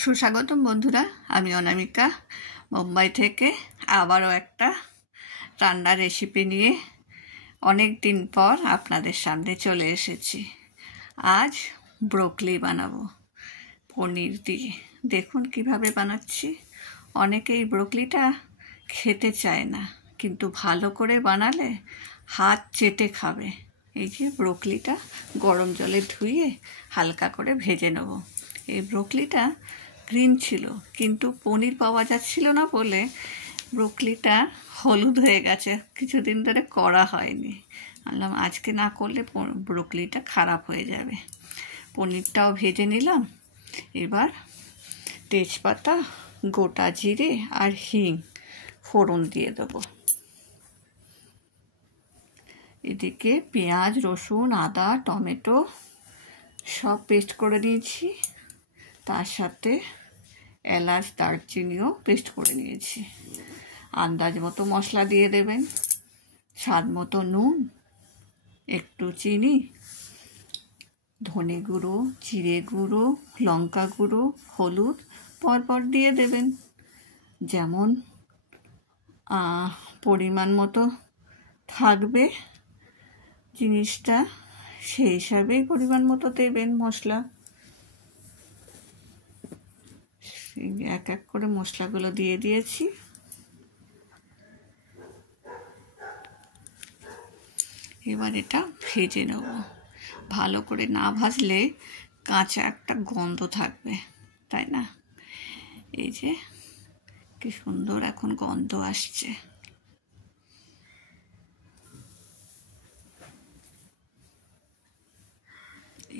সুস্বাগতম বন্ধুরা, আমি অনামিকা মুম্বাই থেকে আবারও একটা রান্নার রেসিপি নিয়ে অনেক দিন পর আপনাদের সামনে চলে এসেছি। আজ ব্রোকলি বানাবো পনির দিয়ে। দেখুন কিভাবে বানাচ্ছি। অনেকেই ব্রোকলিটা খেতে চায় না, কিন্তু ভালো করে বানালে হাত চেটে খাবে। এই যে ব্রোকলিটা গরম জলে ধুয়ে হালকা করে ভেজে নেব। এই ব্রোকলিটা গ্রিন ছিল, কিন্তু পনির পাওয়া যাচ্ছিল না বলে ব্রোকলিটা হলুদ হয়ে গেছে। কিছুদিন ধরে করা হয়নি। বললাম আজকে না করলে ব্রোকলিটা খারাপ হয়ে যাবে। পনিরটাও ভেজে নিলাম। এবার তেজপাতা, গোটা জিরে আর হিং ফোড়ন দিয়ে দেবো। এদিকে পেঁয়াজ, রসুন, আদা, টমেটো সব পেস্ট করে নিয়েছি। তার সাথে এলাচ, দারচিনিও পেস্ট করে নিয়েছি। আন্দাজ মতো মশলা দিয়ে দেবেন, স্বাদ মতো নুন, একটু চিনি, ধনে গুঁড়ো, জিরে গুঁড়ো, লঙ্কা গুঁড়ো, হলুদ পরপর দিয়ে দেবেন। যেমন পরিমাণ মতো থাকবে জিনিসটা, সেই হিসাবেই পরিমাণ মতো দেবেন মশলা। এক এক করে মশলাগুলো দিয়ে দিয়েছি। এবার এটা ভেজে নেব। ভালো করে না ভাজলে কাঁচা একটা গন্ধ থাকবে, তাই না? এই যে কি সুন্দর এখন গন্ধ আসছে।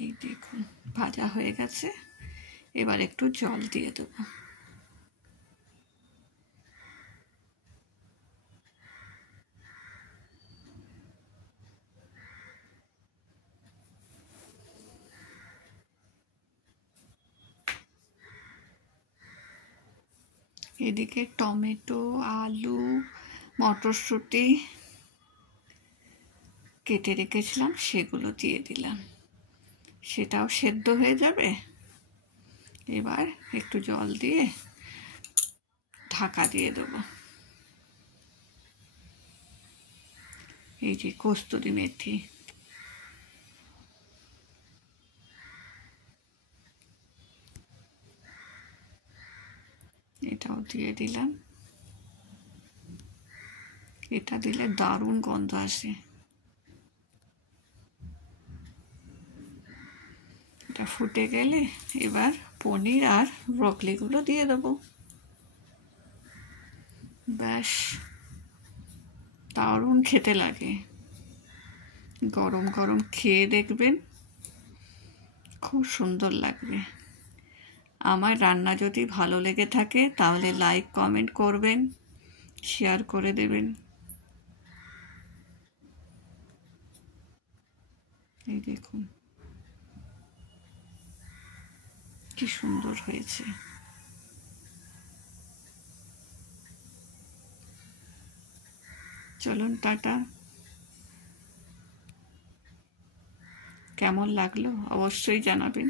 এই দেখুন ভাজা হয়ে গেছে। এবার একটু জল দিয়ে দেবো। এদিকে টমেটো, আলু, মটরশুঁটি কেটে রেখেছিলাম, সেগুলো দিয়ে দিলাম। সেটাও সেদ্ধ হয়ে যাবে। এবার একটু জল দিয়ে ঢাকা দিয়ে দেবো। এই যে কস্তুরি মেথি, এটাও দিয়ে দিলাম। এটা দিলে দারুণ গন্ধ আসে। এটা ফুটে গেলে এবার পনির আর ব্রকলিগুলো দিয়ে দেবো। ব্যাস, দারুণ খেতে লাগে। গরম গরম খেয়ে দেখবেন, খুব সুন্দর লাগবে। আমার রান্না যদি ভালো লেগে থাকে তাহলে লাইক, কমেন্ট করবেন, শেয়ার করে দেবেন। এই দেখুন কি সুন্দর হয়েছে। চলুন টাটা। কেমন লাগলো অবশ্যই জানাবেন।